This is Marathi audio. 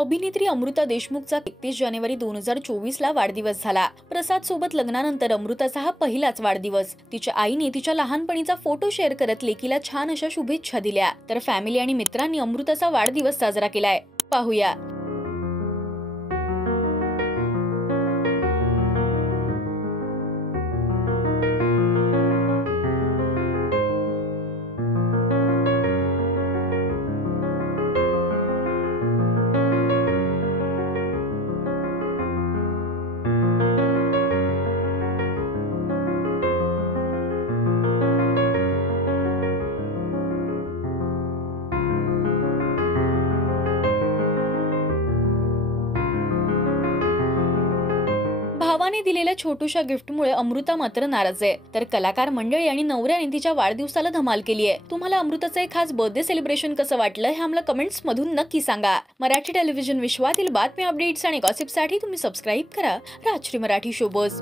अभिनेत्री अमृता देशमुखचा 31 जानेवारी 2024 ला वाढदिवस झाला। प्रसाद सोबत लग्नानंतर अमृताचा हा पहिलाच वाढदिवस। तिच्या आईने तिच्या लहानपणीचा फोटो शेअर करत लेकीला छान अशा शुभेच्छा दिल्या। तर फॅमिली आणि मित्रांनी अमृताचा वाढदिवस साजरा केलाय। पाहूया। भावाने दिलेल्या छोटूशा गिफ्टमुळे अमृता मात्र नाराज आहे। तर कलाकार मंडळी आणि नवऱ्याने तिच्या वाढदिवसाला धमाल केली आहे। तुम्हाला अमृताचे खास बर्थडे सेलिब्रेशन कसं वाटलं हे आम्हाला कमेंट्स मधून नक्की सांगा। मराठी टेलिव्हिजन विश्वातील बातम्या, अपडेट्स आणि गॉसिपसाठी तुम्ही सबस्क्राइब करा राजश्री मराठी शोबज।